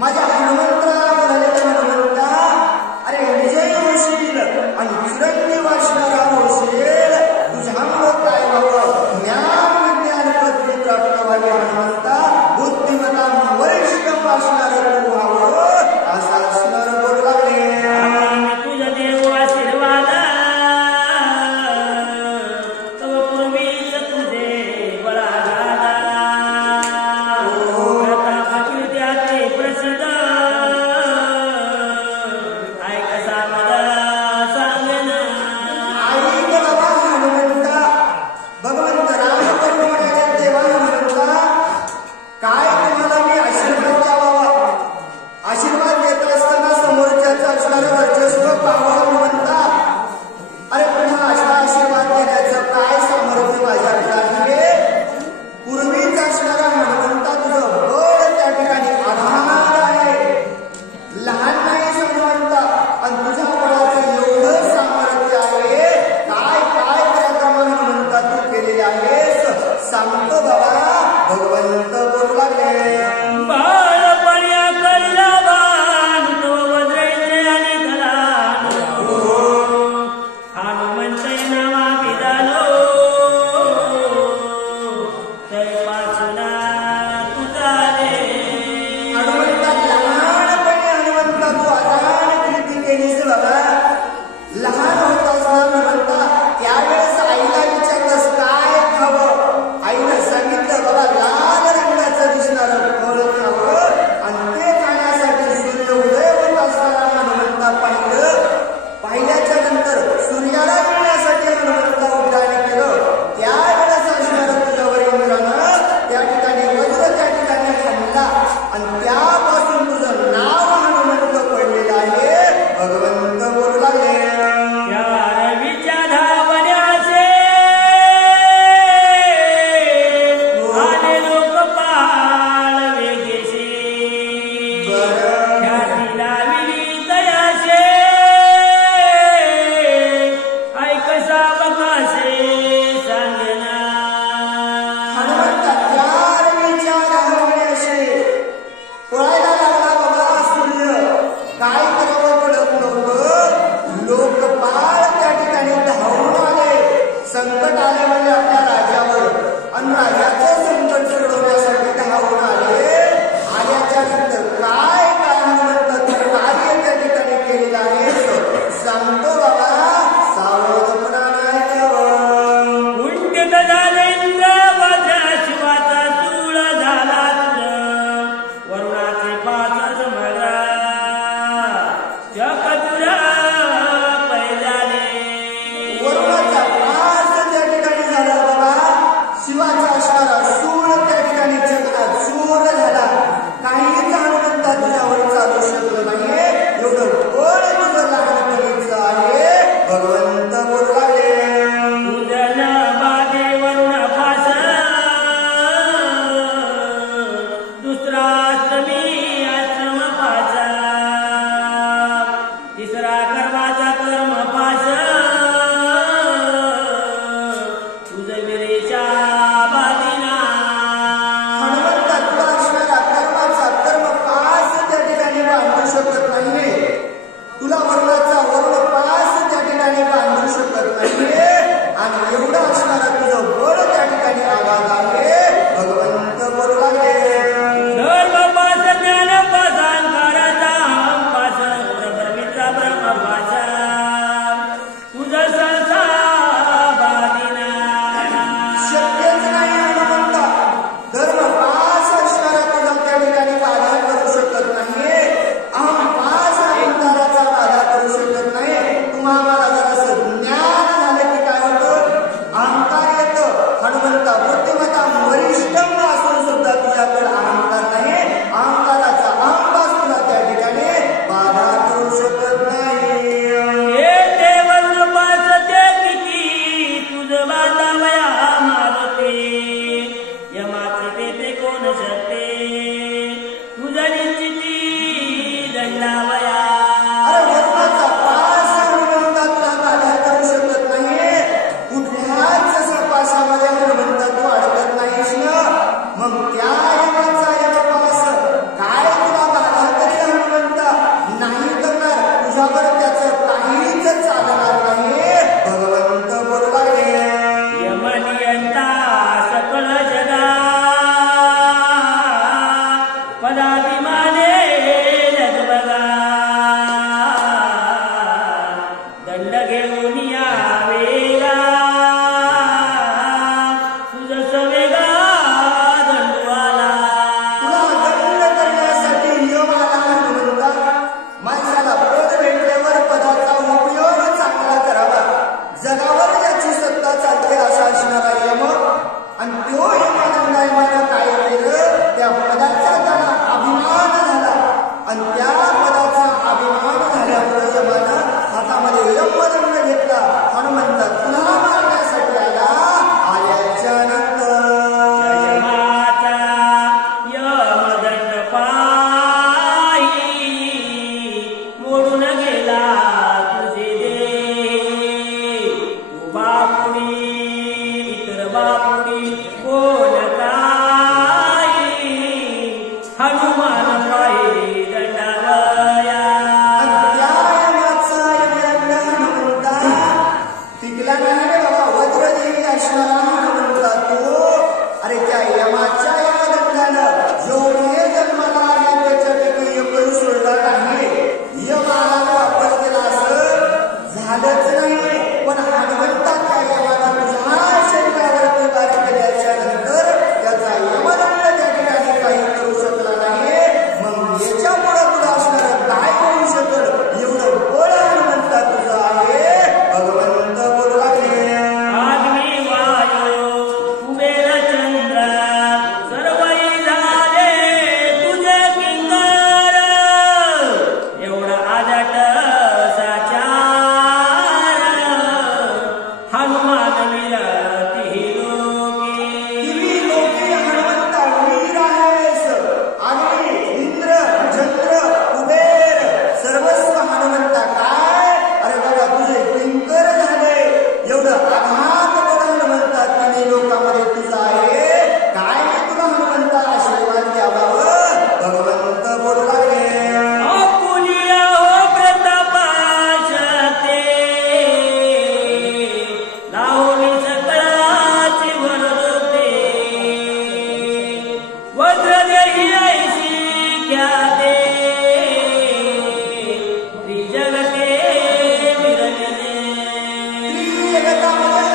माझ्या हनुमंतराला म्हणाले तर हनुमंता, अरे विजय होशील आणि दंड घेऊन यावेला तुझ सवेगा दंडवाला तुला दंड करण्यासाठी नियम आला म्हणता माणसाला पद भेटल्यावर पदाचा उपयोग चांगला करावा जगावर ज्याची सत्ता चालते असा असणारा यम आणि तो यमानं काय केलं त्या पदाचा त्याला अभिमान झाला आणि त्या पदाचा अभिमान झाल्यामुळे यमानं हातामध्ये यमदंड घेतला हनुमंत पुन्हा मारण्यासाठी आला आल्याच्या नंतर यमाचा यमदंड पायी मोडून गेला तुझे दे तू बापुडी इतर बापुडी कोण काही हनुमान पायी दंडावया त्या यमाचा यमदंड हनुमंता टिकला नाही रे बाबा वज्रदेवी असणारा हनुमंता तो अरे त्या यमाच्या यमदंडानं जेवढे जन्माला आले त्याच्यापैकी यम सोडला नाही यमाला वापस केला असं झालंच नाही पण हनुमंता त्या यमाला तुझ्या शरीरावरती वार केल्याच्या नंतर त्याचा यमदंड त्या ठिकाणी काही करू शकला नाही मग याच्या पुढे तुला असणारं काय होऊ शकल एवढं बळ हनुमंता तुझं आहे भगवंत बोलू लागले आग्नी वायू कुबेर चंद्र सर्वही झाले तुझे किंकर एवढा आदट साचार हनुमान विरती लोके तुम्ही लोके हनुमंता वीर आहेस आणि इंद्र चंद्र कुबेर सर्वस्व हनुमंता काय अरे बाबा तुझे किंकर झाले एवढं आघात बळ हनुमंता तिने लोकांमध्ये तुझं आहे काय मी तुला हनुमंता आशीर्वाद द्यावावं भगवंत बोलू लागले आपुलिया हो प्रतापाशते लावणी सकळाची वरदते वज्रदेही ऐशी ख्याते त्रिजगते विरजते जगतामध्ये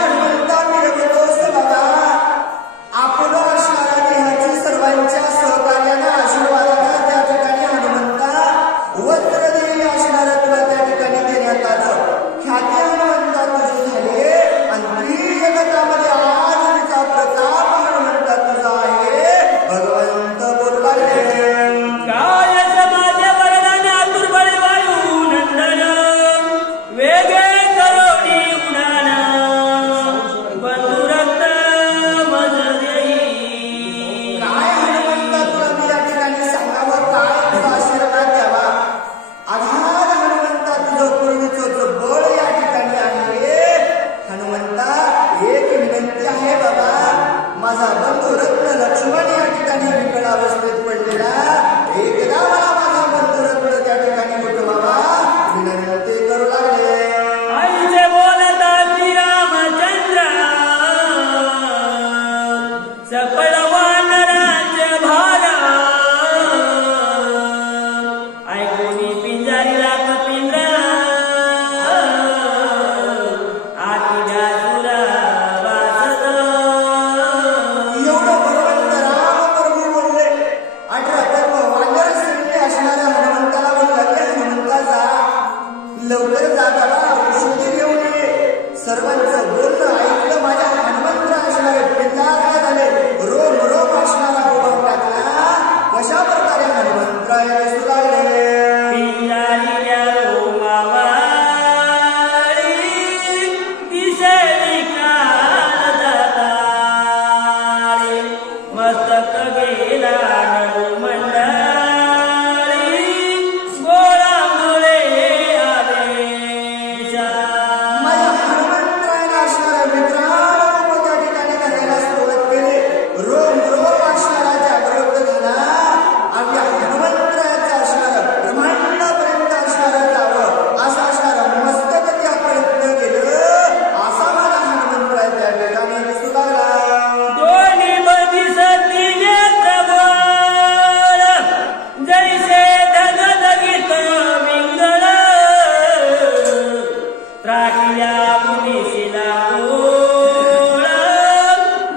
टाकल्या मुनीशीला गोळ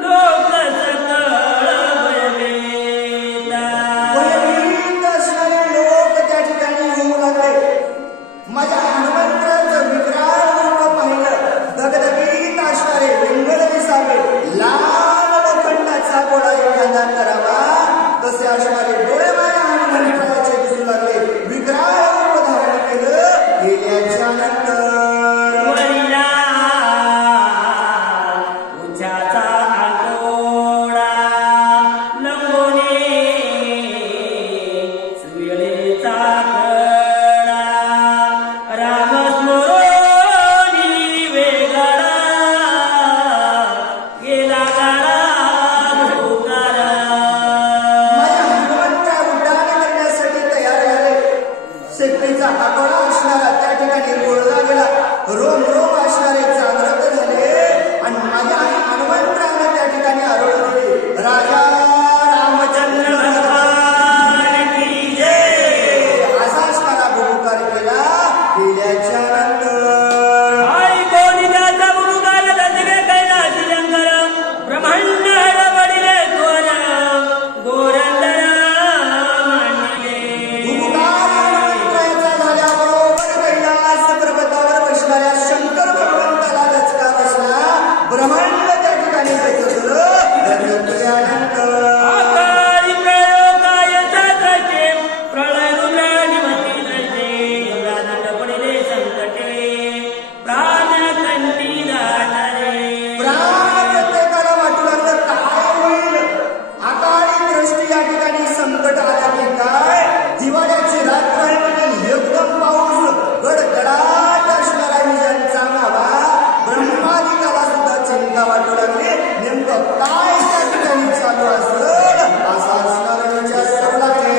लोक सकळ भयभीता. भयभीत असणारे लोक त्या ठिकाणी येऊ लागले. माझ्या हनुमंताचं विकराळ रूप पाहिलं. दगदगीत असणारे विंगड दिसावे, लाल लोखंडाचा गोळा एखादा करावा तसे असणारे डोळे माझ्या हनुमंताचे दिसू लागले. विकराळ रूप धारण केलं. गेल्याच्या नंतर वडिला उंचाचा आगोडा लंबोने सुवेळेचा खडा रामस्मरोनी वेगळा गेला गाडा धोकारा. माझ्या हनुमंता उड्डाण करण्यासाठी तयार झाले. शेपटीचा आकडा असणारा त्या ठिकाणी गोळला गेला. रोम रोम असणारे जागृत झाले आणि माझ्या हनुमंताने त्या ठिकाणी आरोळून दिले. राजा रामचंद्र भगवान की जय असा असणारा बहुकार केला. गेल्याच्या नंतर आई कोणी त्याचा बुडुकाल दसरे कैलासी शंकर ब्रह्मांड हडबडिले त्वर गोरंदर मांडले. उपकार हनुमंताचा झाल्याबरोबर कैलास पर्वतावर बसणाऱ्या शंकर भगवंताला दचका बसला. ब्रह्मांड त्या ठिकाणी बैठकलं. त्यानंतर आकाळी प्रयोगाय साधचे प्रलय रुद्राणी मती दर्शे युगानंद पडिले संकटे प्राण कंठी दाटले. प्राण प्रत्येकाला वाटू लागलं काय होईल. अकाळी दृष्टी या ठिकाणी संकट आल्या की काय. दिवाळ्याची रात्र आहे म्हणजे एकदम पाऊस गडगडाट असणारा विजांचा मावा. ब्रह्मादिकाला सुद्धा चिंता वाटू लागली. नेमकं काय त्या ठिकाणी चालू असेल असा असणारा विचार करू लागले.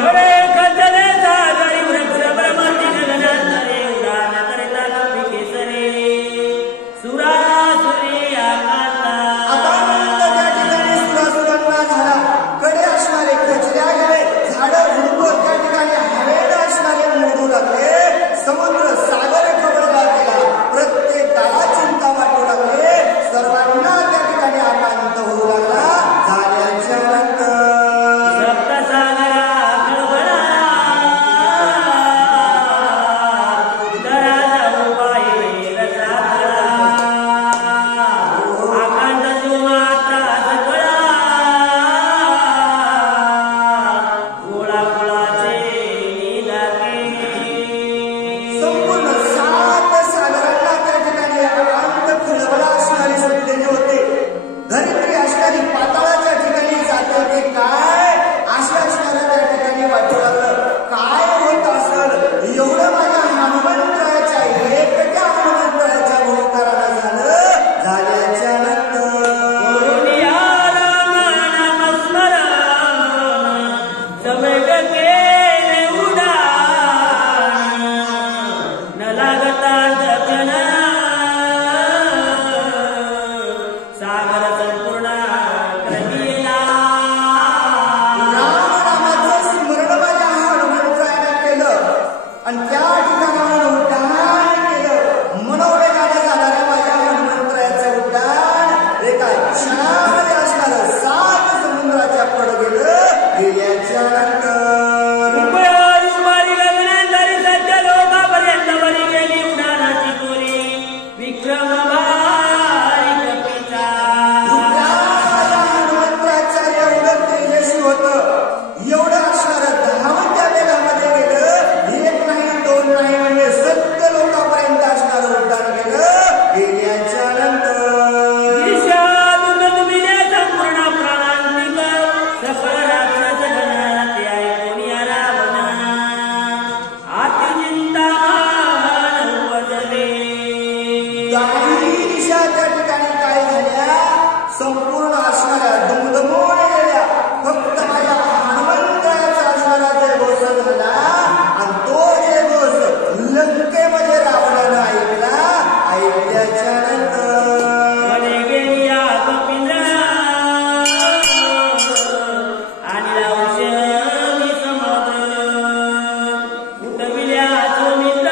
थोडे खचले सागरी वृक्ष ब्रह्मती गगनांतरे उडान करिता कपी केसरे सुरासुरी आकांता. आकांत त्या ठिकाणी सुरासुरांना झाला. कडे असणारे कचऱ्या गेले. झाडं झुडपं त्या ठिकाणी हवेला असणारे मोडू लागले. समुद्र सागर खवळला गेला. प्रत्येकाला चिंता वाटू लागले. सर्वांना त्या ठिकाणी आकांत होऊ लागला. झाल्याच्या नंतर सप्तसागरा खळबळा दराजा उपाये रसाखळा आकांत सुमात्रा सकळा गोळा गोळाचे निलाके. संपूर्ण 7 सागरांना त्या ठिकाणी आकांत खळबळा असणारे सुटलेले होते. धरित्री असणारी पाताळाच्या ठिकाणी जात होते. काय असे असणाऱ्या त्या ठिकाणी वाटू लागलं. काय होत असेल. एवढं माझ्या हनुमंताच्या एकट्या हनुमंताच्या बहुकाराला झालं. झाल्याच्या नंतर करुणिया राम नामस्मरण समेट केले उडाण न लागता दर्शन सागर संपूर्ण क्रमीला. रामनामाचं स्मरण माझ्या हनुमंताने केलं आणि त्या ठिकाणाहून उड्डाण केलं. मनोवेगाने जाणाऱ्या माझ्या हनुमंताचं उड्डाण एका क्षणामध्ये असणारं 7 समुद्राच्या पड गेलं. गेल्याच्या नंतर रुपयारी लग्नांतरी सध्या लोकापर्यंत बरी गेली उडाणाची तोरी विक्रम भारी कपीचा. हनुमंताच्या एवढं तेजस्वी होतं. एवढं असणारं धावत्या वेगामध्ये गेलं. 1 नाही 2 नाही म्हणजे 7 लोकांपर्यंत असणारं उड्डाण गेलं. गेल्याच्या नंतर दिशा दुर्गमिले संपूर्ण प्राणांतिक सकळ राक्षस गण ते ऐकून या रावण अतिचिंता उपजले. काही दिशा त्या ठिकाणी काय झाल्या. संपूर्ण असणाऱ्या दुमदमून गेल्या. फक्त माझ्या हनुमंताचा असणारा जयघोष झाला आणि तो जयघोष लंकेमध्ये रावणानं ऐकला. ऐकल्याच्या नंतर वने गेली या कपिंद्र आणि लावशे समुद्र उठविल्या सुमित्र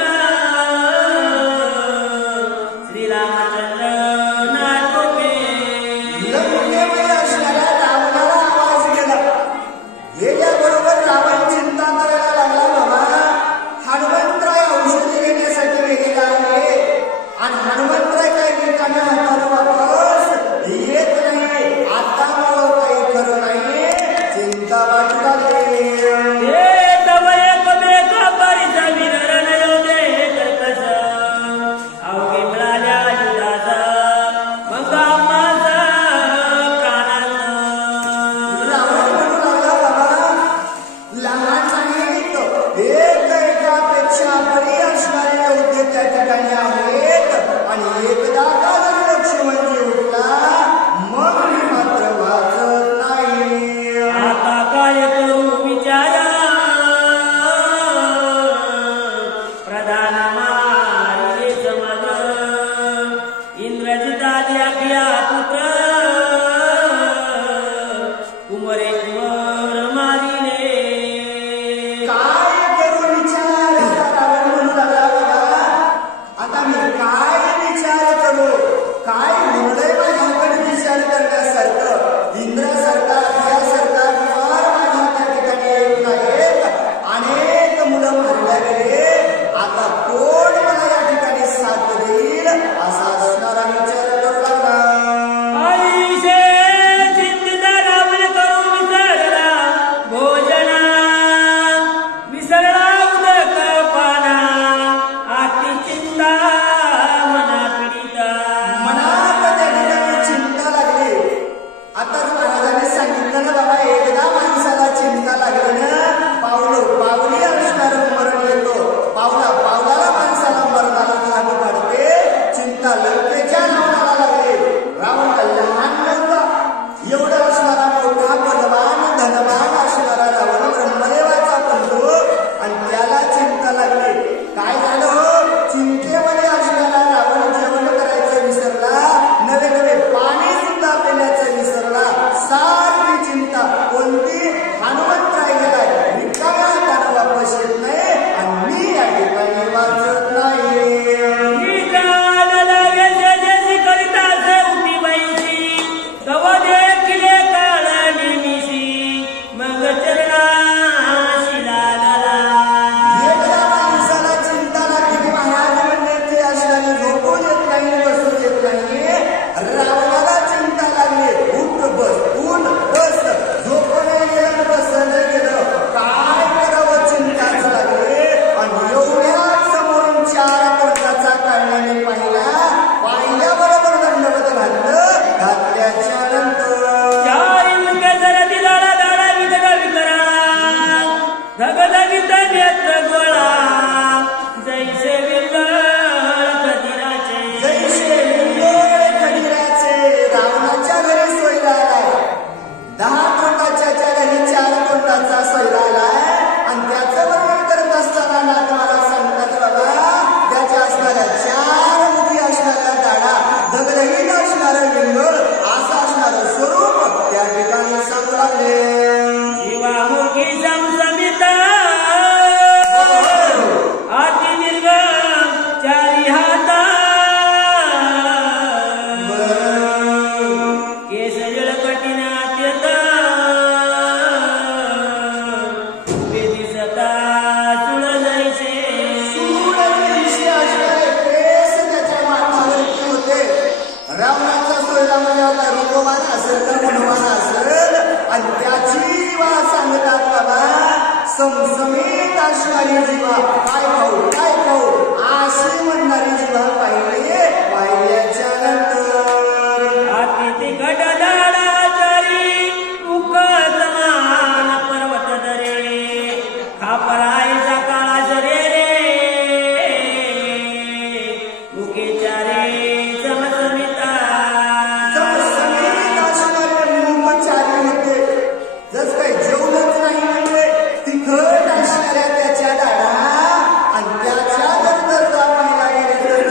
चिंता लंकेच्या रावणाला लागली. रावण लहान नव्हता, एवढा असणारा मोठा बलवान धनवान असणारा रावण ब्रह्मदेवाचा बंधू, आणि त्याला चिंता लागली. काय झालं हो? चिंतेमध्ये असणारा रावण जेवण करायचं विसरला, नवे नवे पाणी सुद्धा पिण्याचं विसरला. सारखी चिंता कोणती? हनुमंतराय गेलाय, रिकाम्या हातानं वापस येत नाही, आणि मी या ठिकाणी वाचत नाही. समसमीत असणारी जीवा, काय खाऊ अशी म्हणणारी जीवा पाहिल्याच्या नंतर अति तिखट दाडाचारी उकत मान पर्वत दरे खापरायचा काळा रे मुखेच्या रे समसमिता असणारे मुखचारी होते. जस काही जेवणच नाही म्हणजे तिखट असणाऱ्या त्याच्या दाडा, आणि त्याच्या नंतर पाहिला गेले तर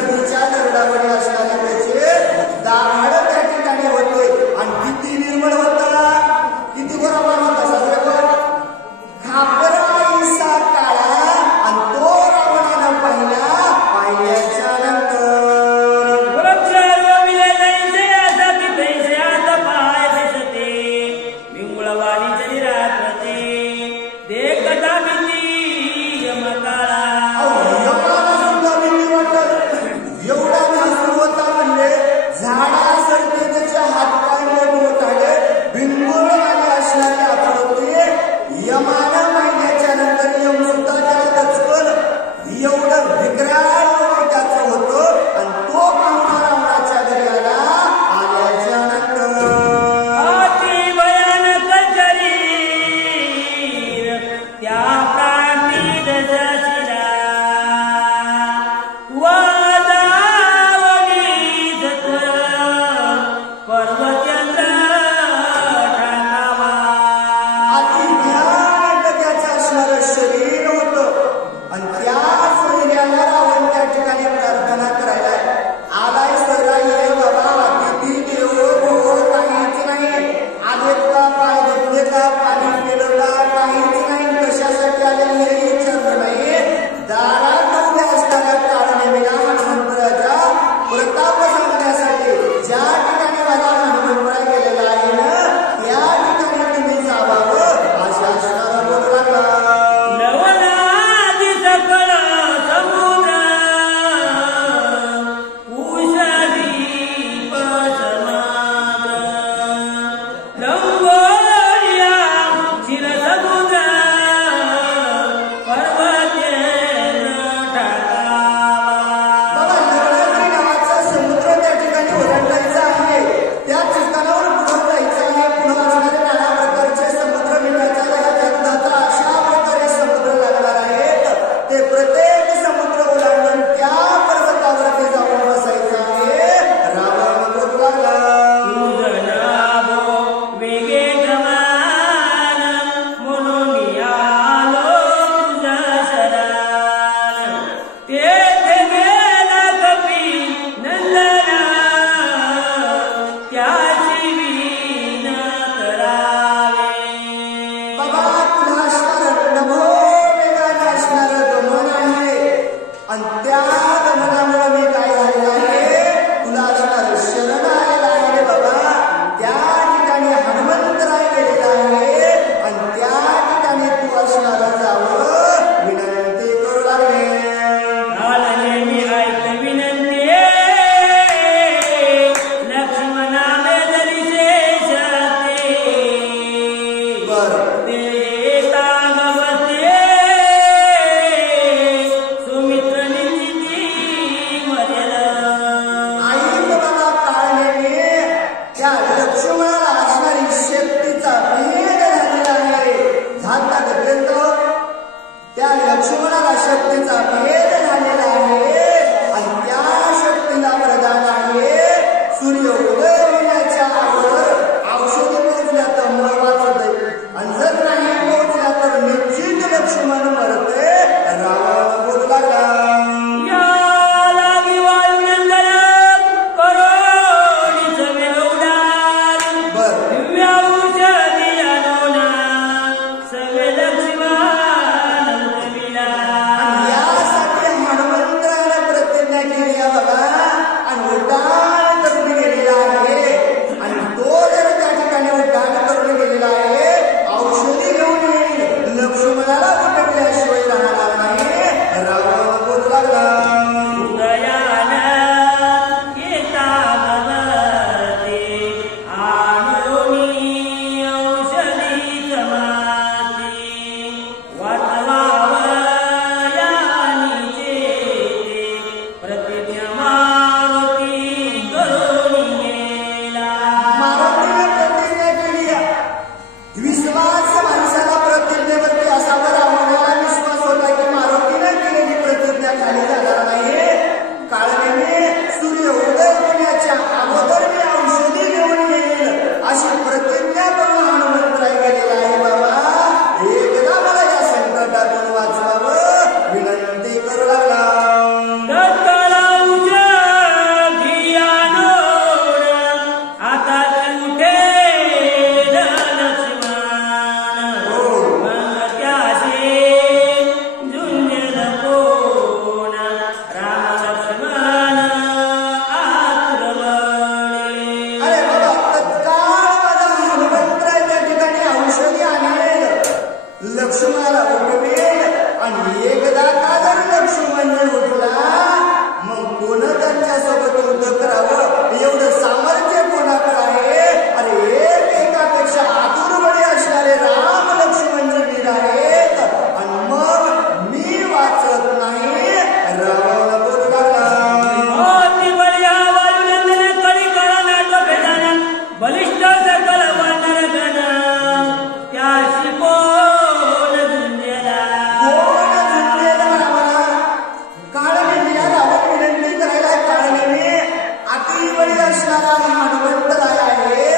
असणारा हनुमंतराय आहे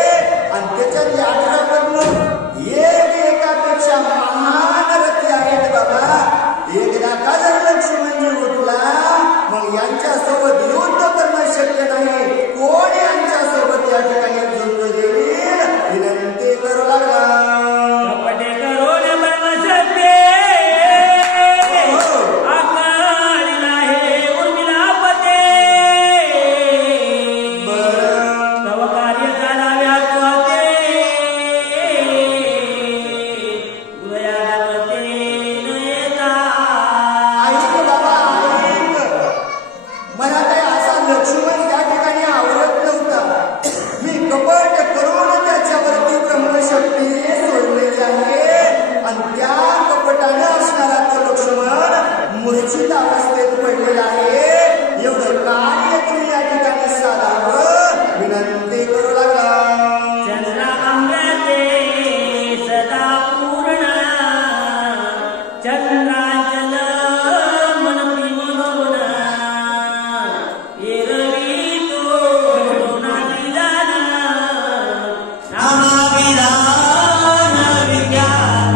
आणि त्याच्यात या आठवड्यामधून एकापेक्षा महान रथी आहेत बाबा. एकदा का जर लक्ष्मणजी उठला मग यांच्यासोबत युद्ध करणं शक्य नाही. कोण यांच्यासोबत या ठिकाणी युद्ध देईल विनंती करू लागला. कपटे करून ब्रह्मसत्ये आकाळीला हे उर्मिलापते तव कार्य चालावे आत्वाते उदयावते न येता. ऐक बाबा ऐक, मला काही असा लक्ष्मण त्या ठिकाणी आवडत नव्हता. मी कपट करून त्याच्यावरती ब्रह्मशक्ती सोडलेली आहे आणि त्या कपटाने असणारा तो लक्ष्मण मूर्छित अवस्थेत पडलेला आहे. एवढं कार्य तुम्ही या ठिकाणी साधावं विनंती करू लागला. चंद्र अमृते सदा पूर्ण चंद्राचल मनपी मनोन एरवी तो नाविलान नामाविधान विज्ञान.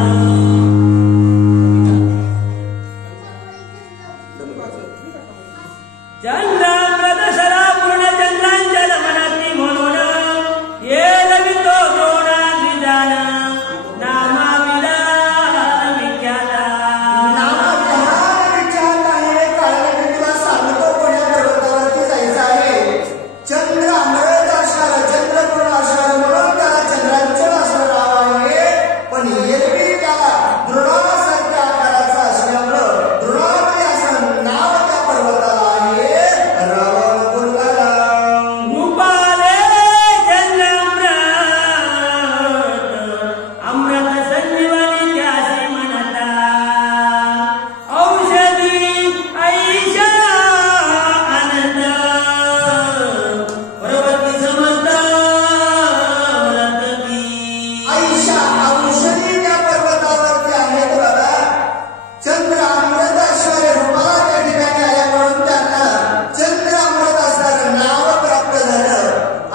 चंद्रामृत सदा पूर्ण चंद्रांचल मनपी मनोन एरवी तो द्रोणाद्विजान नामाविधान विज्ञान. नामविधान विचारत आहे. कारण मी तुला सांगतो कोण्या पर्वतावरती जायचं आहे. चंद्र अमृत असणारा चंद्रपूर्ण असणारा म्हणून त्याला चंद्रांचल असं नाव आहे. पण एरवी त्याला द्रोणासारख्या आकाराचा असल्यामुळं द्रोणाद्री असं नाव त्या पर्वताला आहे. रावण बोलला रूपाले चंद्रामृत अमृत संजीवनी त्यासी म्हणता औषधी ऐशा आनंद पर्वती समस्त वरती. ऐशा औषधी त्या पर्वतावरती आहेत बाबा. चंद्र अमृत असणारे रूपाला त्या ठिकाणी आल्या म्हणून त्यांना चंद्र अमृत असणारं नाव प्राप्त झालं.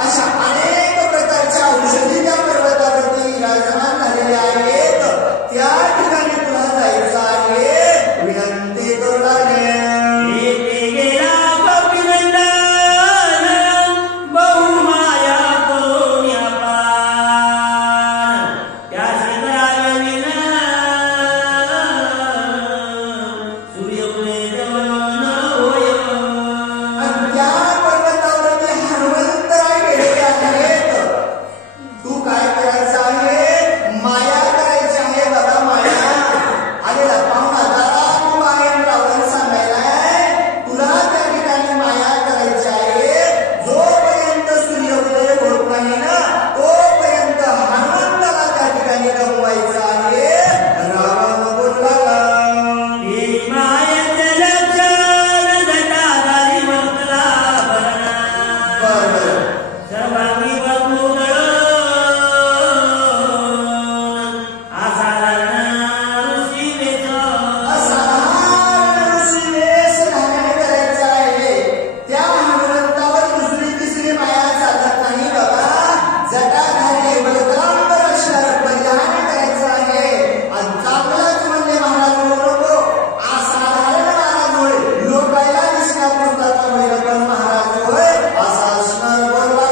अशा अनेक प्रकारच्या औषधी त्या पर्वतावरती विराजमान झालेल्या आहेत. त्या ठिकाणी तुला जायचं आहे विनंती करू लागले. येथे गेला कपिनंदन बहुमाया करून अपार त्यासी करावे विनय सूर्योदय जवन होय. आणि त्या पर्वतावरती हनुमंतराय गेलेले आहेत. तू काय करायचं आहे? माया करायची आहे बाबा. माया आलेला पाहुणा दादा तू आहे रावण सांगायलाय. तुला त्या ठिकाणी माया करायची आहे. जोपर्यंत सूर्योदय होत नाही ना तोपर्यंत हनुमंताला त्या ठिकाणी गमवायचं आहे. रावण बोलला ही मायेचे लक्षण जटाधारी भक्तला भरणा बरं सर्वांगी बंधुगण असाधारण ऋषीवेश. असाधारण ऋषीवेश धारण करायचं आहे. त्या हनुमंतावर दुसरी तिसरी माया चालत नाही बाबा. जटाधारी बलरांबर असणारं परिधान करायचं आहे. आणि चांगलाच म्हणजे महाराज नको असाधारण महाराज होय. लोकायला दिसणार नव्हता पण महाराज होय असा असणार बोलला.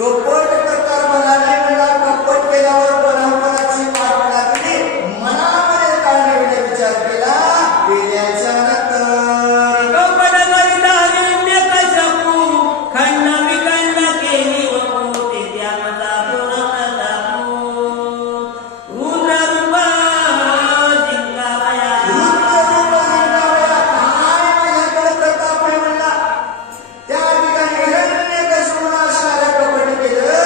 कपट प्रकार मनाने मला कपट केल्यावर परापराची वाट लागली मनामध्ये काढण्याचा विचार केला केल्याच्या नंतर कपट करिता हिरण्य कशपू खंड विखंड केली वपू ते त्याचा पूर्ण दाखवू रुद्र रूप जिंकावया काय माझ्याकडे प्रताप आहे म्हणला त्या ठिकाणी हिरण्यकशिपूला सारं कपट केलं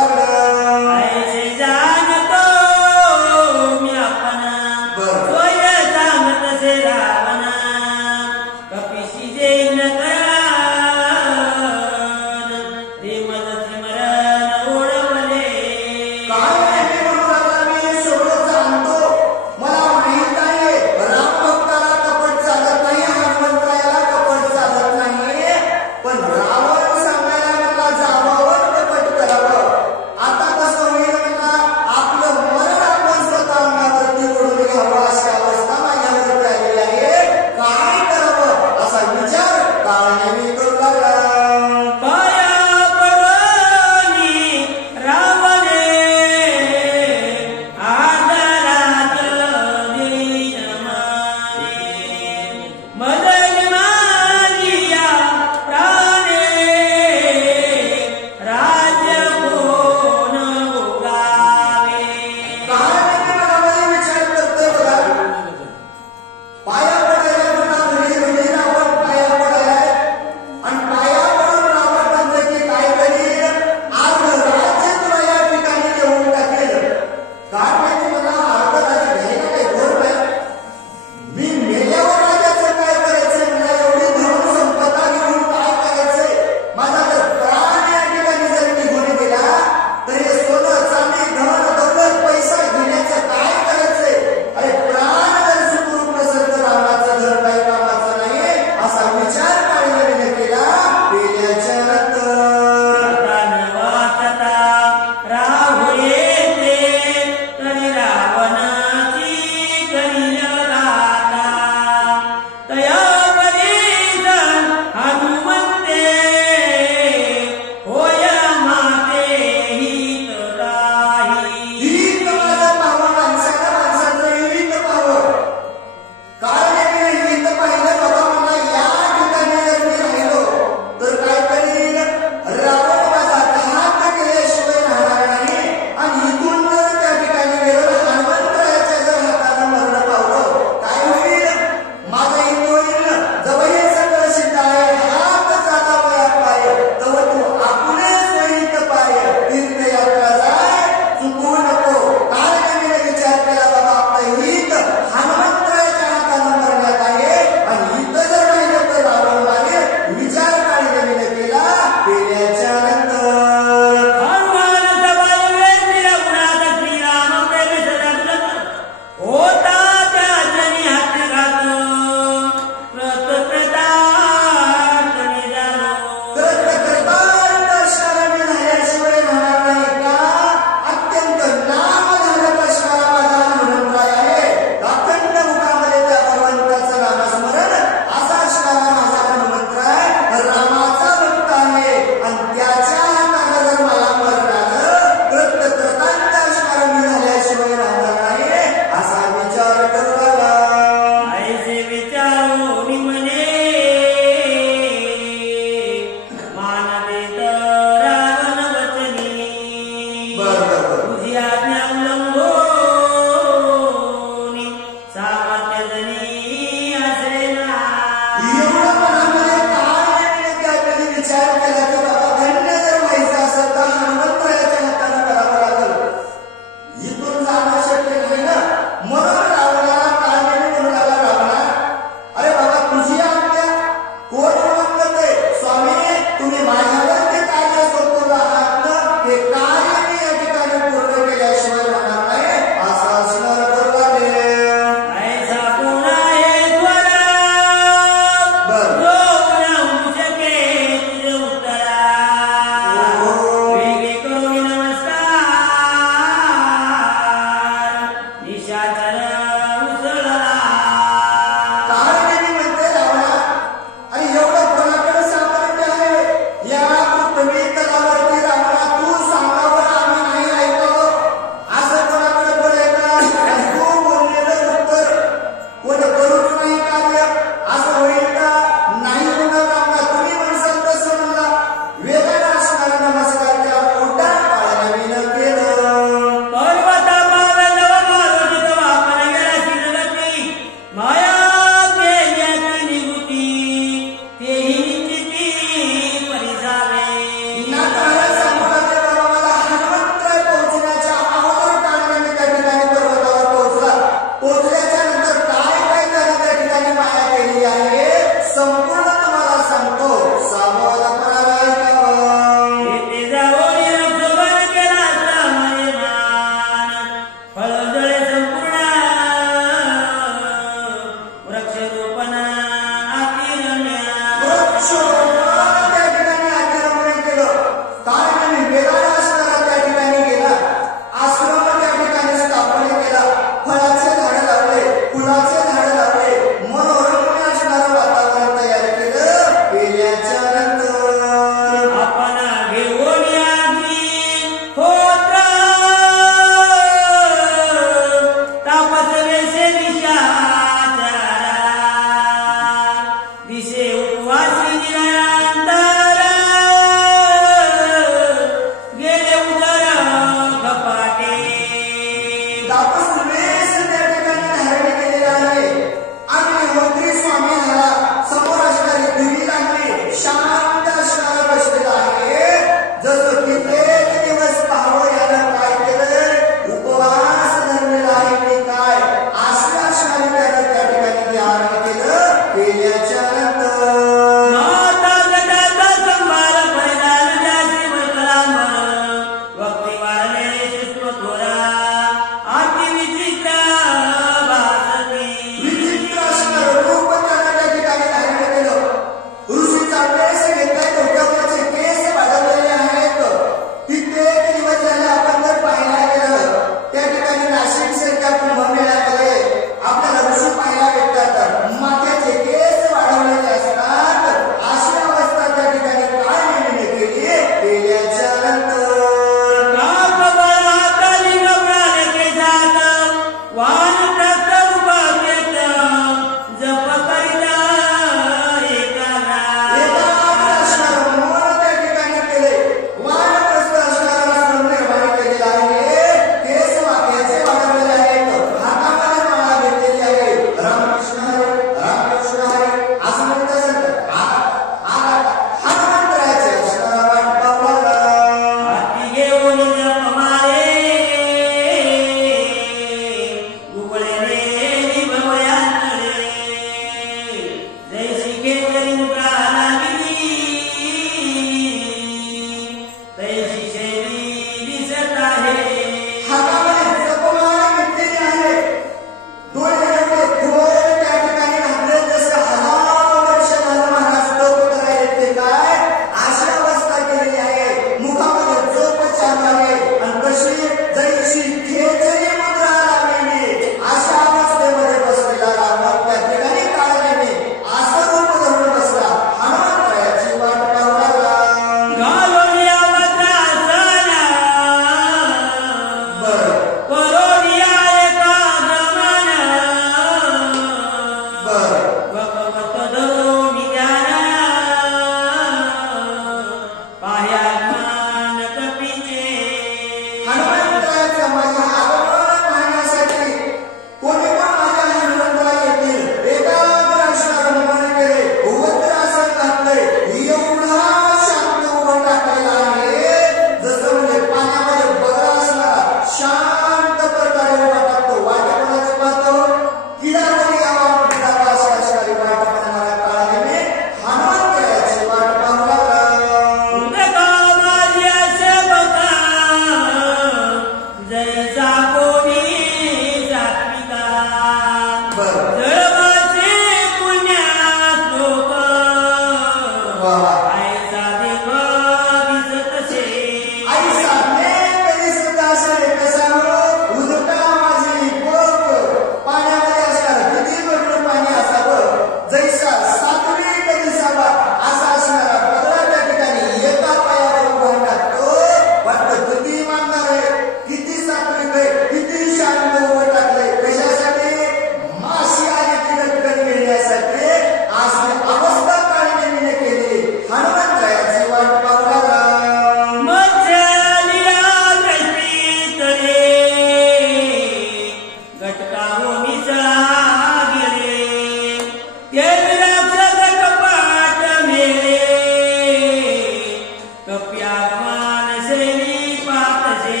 सेवी पातसे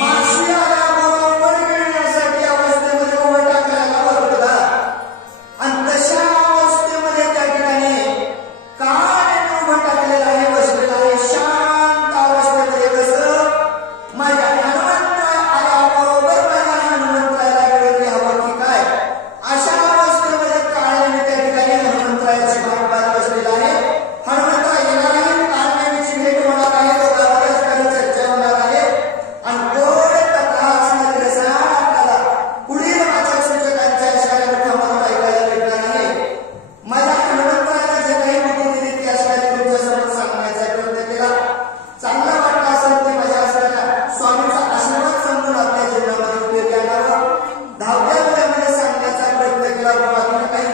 माशी आल्याबरोबर गिळण्यासाठी अवस्थेमध्ये उभं टाकलेला बघितला आणि तशा अवस्थेमध्ये त्या ठिकाणी काळाने उभं टाकलेला आहे, बसलेला आहे शांत अवस्थेमध्ये. कसं माझ्या हनुमंत आल्याबरोबर माझ्या हनुमंतराला गिळून घ्यावं की काय, अशा अवस्थेमध्ये काळाने त्या ठिकाणी हनुमंतरायाची भागपात बसलेला आहे. हनुमंतराय येणार आहे, काळाची भेट होणार आहे, दोघांमध्ये असणारी चर्चा होणार आहे आणि गोड कथा असणारी रसाळ आपल्याला पुढील वाचक सूचकांच्या शाळेमधून ऐकायला भेटणार आहे. माझ्या हनुमंतरायाला जे काही माहिती दिली ती असणारी तुमच्यासमोर सांगण्याचा प्रयत्न केला. चांगला वाटला असेल ते माझ्या असणाऱ्या स्वामीचा आशीर्वाद समजून आपल्या जीवनामध्ये उपयोगी आणावं. धावत्या वेळामध्ये सांगण्याचा प्रयत्न केला. बाबा काही